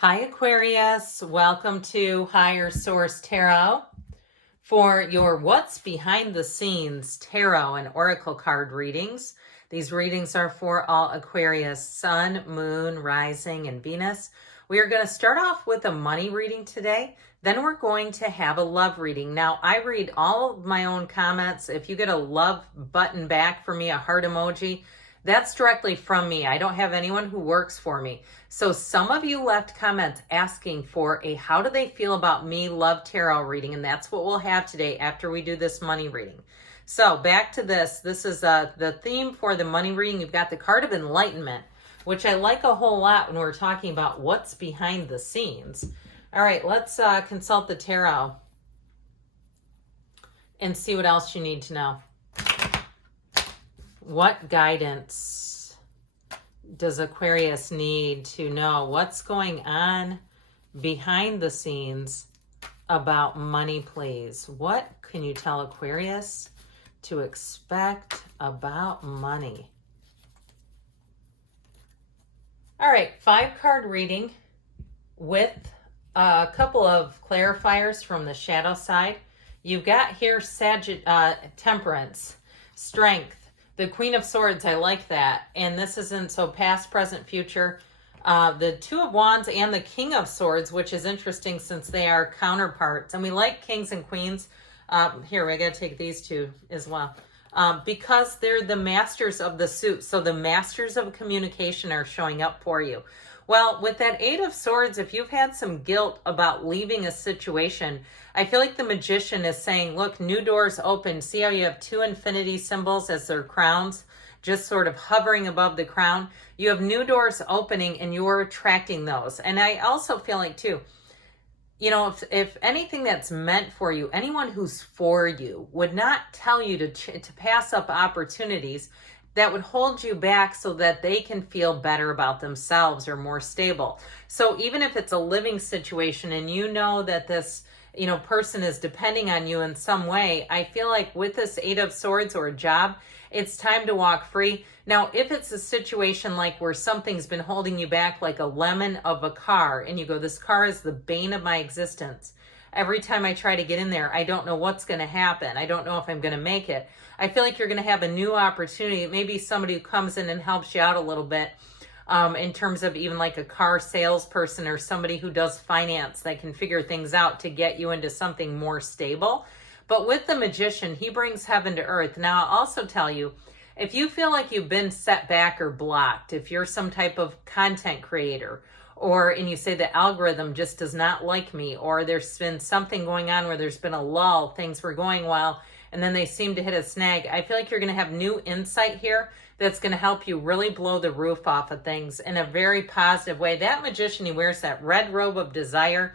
Hi, Aquarius. Welcome to Higher Source Tarot for your What's Behind the Scenes Tarot and Oracle card readings. These readings are for all Aquarius, Sun, Moon, Rising, and Venus. We are going to start off with a money reading today. Then we're going to have a love reading. Now, I read all of my own comments. If you get a love button back for me, a heart emoji, that's directly from me. I don't have anyone who works for me. So some of you left comments asking for a how do they feel about me love tarot reading, and that's what we'll have today after we do this money reading. So back to this. This is the theme for the money reading. You've got the card of enlightenment, which I like a whole lot when we're talking about what's behind the scenes. All right, let's consult the tarot and see what else you need to know. What guidance does Aquarius need to know? What's going on behind the scenes about money, please? What can you tell Aquarius to expect about money? All right, 5-card reading with a couple of clarifiers from the shadow side. You've got here Temperance, Strength, the Queen of Swords. I like that. And this isn't so past, present, future. The Two of Wands and the King of Swords, which is interesting since they are counterparts. And we like kings and queens. Here, we got to take these two as well. Because they're the masters of the suit. So the masters of communication are showing up for you. Well, with that 8 of Swords, if you've had some guilt about leaving a situation, I feel like the Magician is saying, look, new doors open. See how you have 2 infinity symbols as their crowns, just sort of hovering above the crown? You have new doors opening and you're attracting those. And I also feel like, too, you know, if anything that's meant for you, anyone who's for you would not tell you to pass up opportunities that would hold you back so that they can feel better about themselves or more stable. So even if it's a living situation and you know that this, you know, person is depending on you in some way, I feel like with this 8 of Swords or a job, it's time to walk free. Now, if it's a situation like where something's been holding you back, like a lemon of a car, and you go, this car is the bane of my existence. Every time I try to get in there, I don't know what's going to happen. I don't know if I'm going to make it. I feel like you're going to have a new opportunity. Maybe somebody who comes in and helps you out a little bit in terms of even like a car salesperson or somebody who does finance that can figure things out to get you into something more stable. But with the Magician, he brings heaven to earth. Now, I'll also tell you, if you feel like you've been set back or blocked, if you're some type of content creator, and you say the algorithm just does not like me, or there's been something going on where there's been a lull, things were going well, and then they seem to hit a snag, I feel like you're going to have new insight here that's going to help you really blow the roof off of things in a very positive way. That Magician, he wears that red robe of desire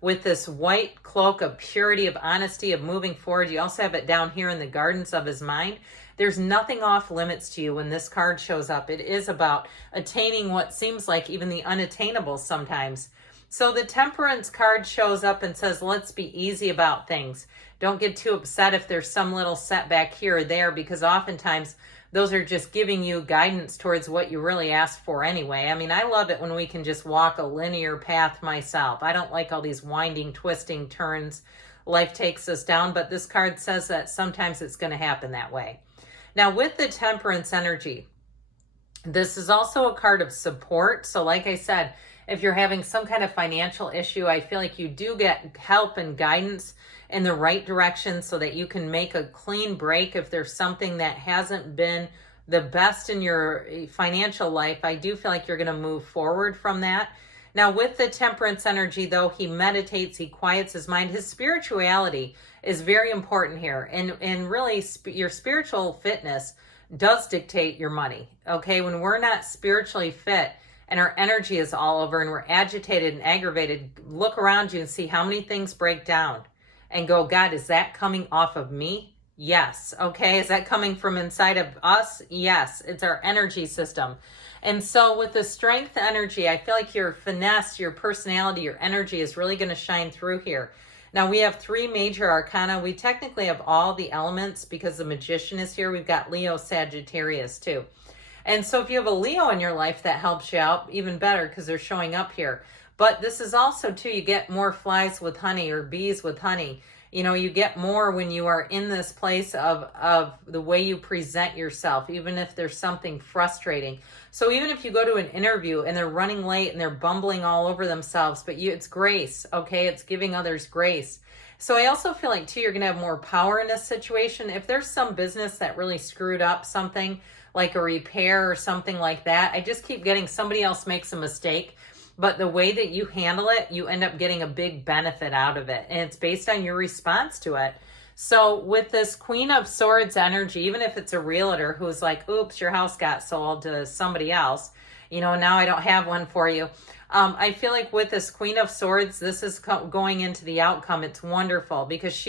with this white cloak of purity, of honesty, of moving forward. You also have it down here in the gardens of his mind. There's nothing off limits to you when this card shows up. It is about attaining what seems like even the unattainable sometimes. So the Temperance card shows up and says, let's be easy about things. Don't get too upset if there's some little setback here or there, because oftentimes those are just giving you guidance towards what you really asked for anyway. I mean, I love it when we can just walk a linear path myself. I don't like all these winding, twisting turns life takes us down, but this card says that sometimes it's going to happen that way. Now, with the Temperance energy, this is also a card of support. So like I said, if you're having some kind of financial issue, I feel like you do get help and guidance in the right direction so that you can make a clean break if there's something that hasn't been the best in your financial life. I do feel like you're going to move forward from that. Now, with the Temperance energy, though, he meditates, he quiets his mind. His spirituality is very important here. And really, your spiritual fitness does dictate your money. Okay, when we're not spiritually fit and our energy is all over and we're agitated and aggravated, look around you and see how many things break down and go, God, is that coming off of me? Yes. Okay, is that coming from inside of us? Yes, it's our energy system. And so with the Strength energy, I feel like your finesse, your personality, your energy is really going to shine through here. Now, we have 3 major arcana. We technically have all the elements because the Magician is here. We've got Leo, Sagittarius, too. And so if you have a Leo in your life, that helps you out even better because they're showing up here. But this is also too, you get more flies with honey or bees with honey. You know, you get more when you are in this place of the way you present yourself, even if there's something frustrating. So even if you go to an interview and they're running late and they're bumbling all over themselves, but it's grace, okay? It's giving others grace. So I also feel like too, you're gonna have more power in this situation. If there's some business that really screwed up something, like a repair or something like that, I just keep getting somebody else makes a mistake, but the way that you handle it, you end up getting a big benefit out of it. And it's based on your response to it. So with this Queen of Swords energy, even if it's a realtor who's like, oops, your house got sold to somebody else, you know, now I don't have one for you. I feel like with this Queen of Swords, this is going into the outcome. It's wonderful because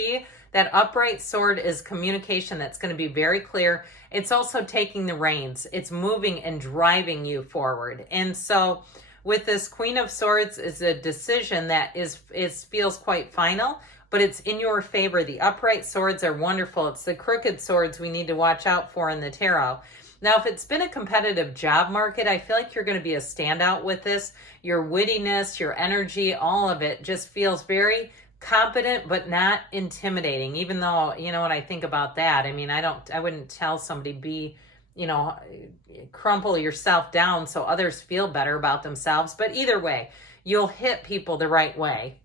that upright sword is communication that's going to be very clear. It's also taking the reins. It's moving and driving you forward. And so with this Queen of Swords is a decision that feels quite final, but it's in your favor. The upright swords are wonderful. It's the crooked swords we need to watch out for in the tarot. Now, if it's been a competitive job market, I feel like you're going to be a standout with this. Your wittiness, your energy, all of it just feels very competent, but not intimidating. Even though, you know, when I think about that, I mean, I wouldn't tell somebody crumple yourself down so others feel better about themselves. But either way, you'll hit people the right way.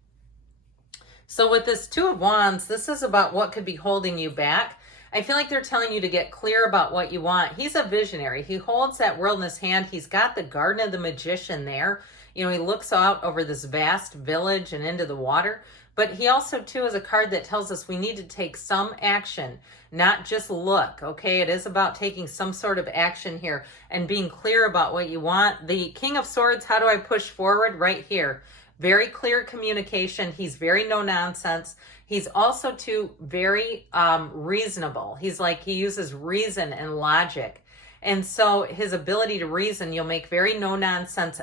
So with this Two of Wands, this is about what could be holding you back. I feel like they're telling you to get clear about what you want. He's a visionary. He holds that world in his hand. He's got the Garden of the Magician there. You know, he looks out over this vast village and into the water. But he also, too, is a card that tells us we need to take some action, not just look, okay? It is about taking some sort of action here and being clear about what you want. The King of Swords, how do I push forward? Right here. Very clear communication. He's very no nonsense. He's also too very reasonable. He uses reason and logic. And so his ability to reason, you'll make very no nonsense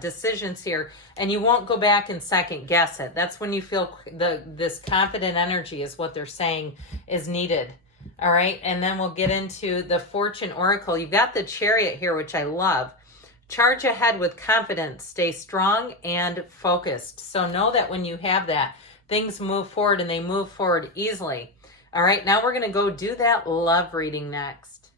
decisions here, and you won't go back and second guess it. That's when you feel this confident energy is what they're saying is needed. All right. And then we'll get into the Fortune Oracle. You've got the Chariot here, which I love. Charge ahead with confidence, stay strong and focused. So know that when you have that, things move forward and they move forward easily. All right, now we're going to go do that love reading next.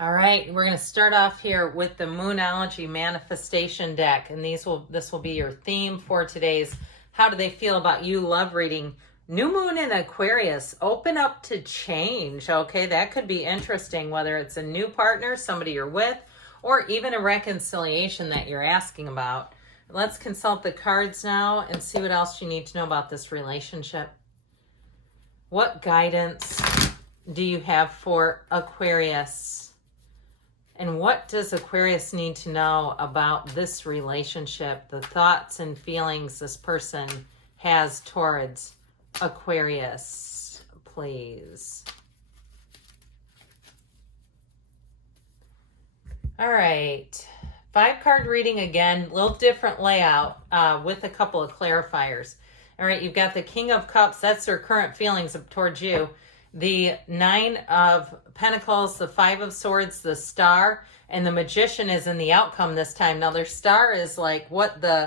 All right, we're going to start off here with the Moonology Manifestation deck, and this will be your theme for today's How Do They Feel About You love reading. New moon in Aquarius, open up to change. Okay, that could be interesting, whether it's a new partner, somebody you're with, or even a reconciliation that you're asking about. Let's consult the cards now and see what else you need to know about this relationship. What guidance do you have for Aquarius? And what does Aquarius need to know about this relationship, the thoughts and feelings this person has towards Aquarius, please? All right, 5-card reading again, a little different layout with a couple of clarifiers. All right, you've got the King of Cups, that's their current feelings towards you. The 9 of Pentacles, the 5 of Swords, the Star, and the Magician is in the outcome this time. Now their Star is like what they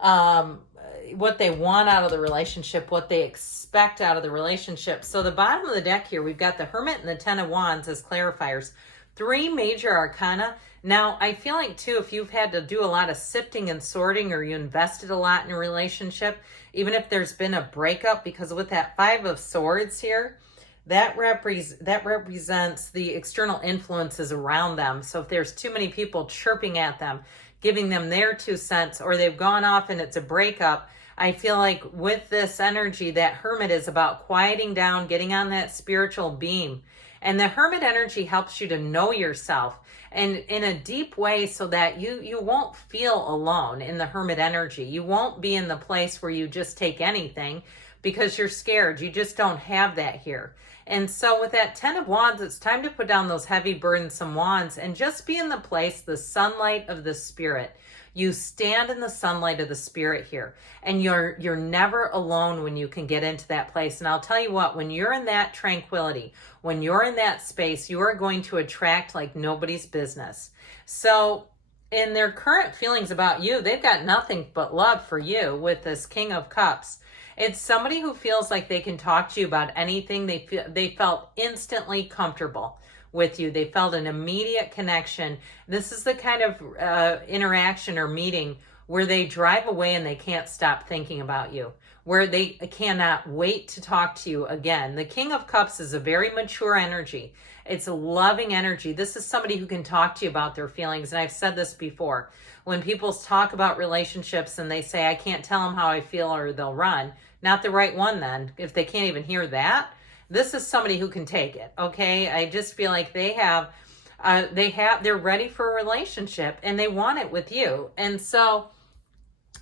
want out of the relationship, what they expect out of the relationship. So the bottom of the deck here, we've got the Hermit and the 10 of Wands as clarifiers. 3 major arcana. Now, I feel like, too, if you've had to do a lot of sifting and sorting or you invested a lot in a relationship, even if there's been a breakup, because with that 5 of Swords here, that represents the external influences around them. So if there's too many people chirping at them, giving them their 2 cents, or they've gone off and it's a breakup, I feel like with this energy, that Hermit is about quieting down, getting on that spiritual beam. And the Hermit energy helps you to know yourself and in a deep way so that you won't feel alone in the Hermit energy. You won't be in the place where you just take anything because you're scared. You just don't have that here. And so with that 10 of Wands, it's time to put down those heavy, burdensome wands and just be in the place, the sunlight of the Spirit. You stand in the sunlight of the Spirit here, and you're never alone when you can get into that place. And I'll tell you what, when you're in that tranquility, when you're in that space, you are going to attract like nobody's business. So in their current feelings about you, they've got nothing but love for you with this King of Cups. It's somebody who feels like they can talk to you about anything. They felt instantly comfortable with you. They felt an immediate connection. This is the kind of interaction or meeting where they drive away and they can't stop thinking about you, where they cannot wait to talk to you again. The King of Cups is a very mature energy. It's a loving energy. This is somebody who can talk to you about their feelings. And I've said this before. When people talk about relationships and they say, I can't tell them how I feel, or they'll run, not the right one then. If they can't even hear that, this is somebody who can take it, okay? I just feel like they're ready for a relationship and they want it with you. And so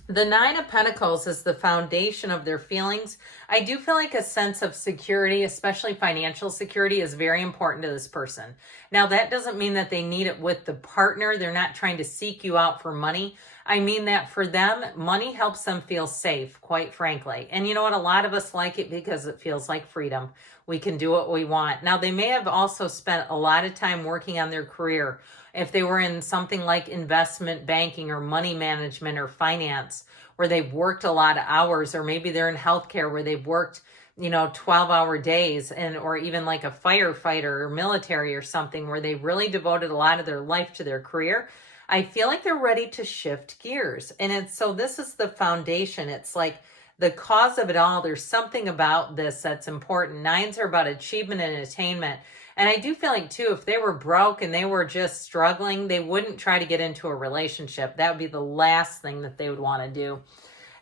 the Nine of Pentacles is the foundation of their feelings. I do feel like a sense of security, especially financial security, is very important to this person. Now, that doesn't mean that they need it with the partner. They're not trying to seek you out for money. I mean that for them, money helps them feel safe, quite frankly. And you know what? A lot of us like it because it feels like freedom. We can do what we want. Now, they may have also spent a lot of time working on their career. If they were in something like investment banking or money management or finance, where they've worked a lot of hours, or maybe they're in healthcare where they've worked, 12-hour days, or even like a firefighter or military or something where they really devoted a lot of their life to their career, I feel like they're ready to shift gears. And so this is the foundation. It's like the cause of it all. There's something about this that's important. Nines are about achievement and attainment. And I do feel like, too, if they were broke and they were just struggling, they wouldn't try to get into a relationship. That would be the last thing that they would want to do.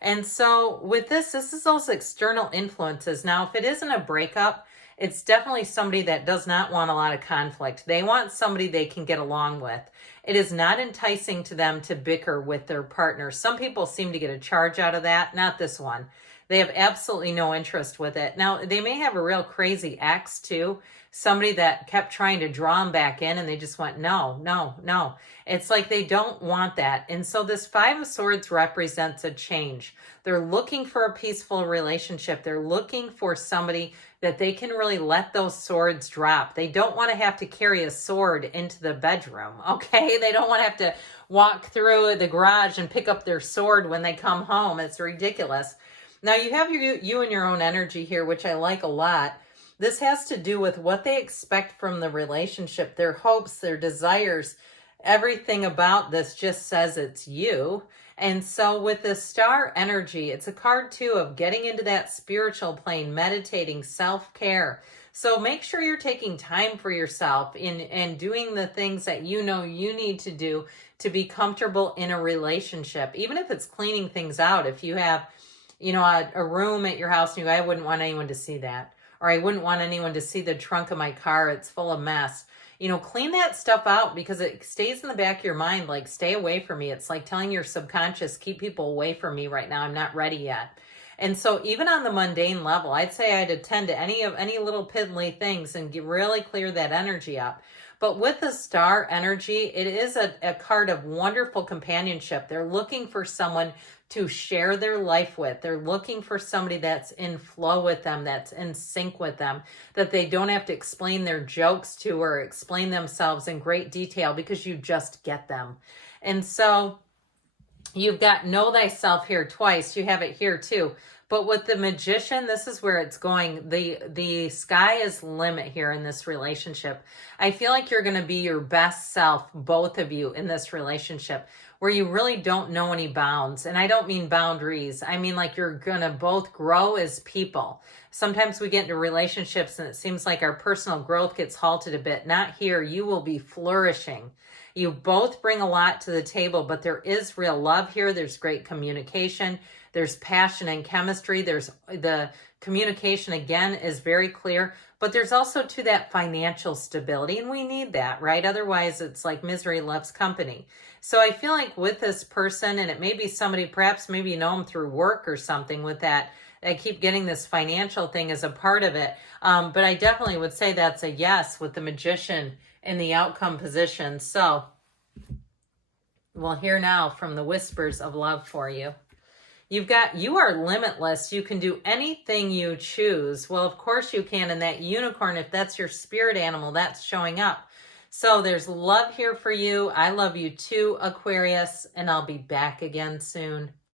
And so with this is those external influences. Now, if it isn't a breakup, it's definitely somebody that does not want a lot of conflict. They want somebody they can get along with. It is not enticing to them to bicker with their partner. Some people seem to get a charge out of that. Not this one. They have absolutely no interest with it. Now, they may have a real crazy ex, too. Somebody that kept trying to draw them back in and they just went, no, no, no. It's like they don't want that. And so this Five of Swords represents a change. They're looking for a peaceful relationship. They're looking for somebody that they can really let those swords drop. They don't want to have to carry a sword into the bedroom, okay? They don't want to have to walk through the garage and pick up their sword when they come home. It's ridiculous. Now, you have you and your own energy here, which I like a lot. This has to do with what they expect from the relationship, their hopes, their desires. Everything about this just says it's you. And so with the Star energy, it's a card too of getting into that spiritual plane, meditating, self-care. So make sure you're taking time for yourself and doing the things that you know you need to do to be comfortable in a relationship. Even if it's cleaning things out. If you have, a room at your house, I wouldn't want anyone to see that. Or I wouldn't want anyone to see the trunk of my car. It's full of mess. Clean that stuff out because it stays in the back of your mind. Like, stay away from me. It's like telling your subconscious, keep people away from me right now. I'm not ready yet. And so even on the mundane level, I'd say I'd attend to any little piddly things and really clear that energy up. But with the Star energy, it is a card of wonderful companionship. They're looking for someone to share their life with. They're looking for somebody that's in flow with them, that's in sync with them, that they don't have to explain their jokes to or explain themselves in great detail because you just get them. And so you've got Know Thyself here twice. You have it here too. But with the Magician, this is where it's going. The sky is limit here in this relationship. I feel like you're going to be your best self, both of you, in this relationship, where you really don't know any bounds. And I don't mean boundaries. I mean like you're going to both grow as people. Sometimes we get into relationships and it seems like our personal growth gets halted a bit. Not here. You will be flourishing. You both bring a lot to the table, but there is real love here. There's great communication. There's passion and chemistry. There's the communication, again, is very clear. But there's also to that financial stability, and we need that, right? Otherwise, it's like misery loves company. So I feel like with this person, and it may be somebody, perhaps maybe you know them through work or something with that, I keep getting this financial thing as a part of it. But I definitely would say that's a yes with the Magician in the outcome position. So we'll hear now from the whispers of love for you. You are limitless. You can do anything you choose. Well, of course you can. And that unicorn, if that's your spirit animal, that's showing up. So there's love here for you. I love you too, Aquarius, and I'll be back again soon.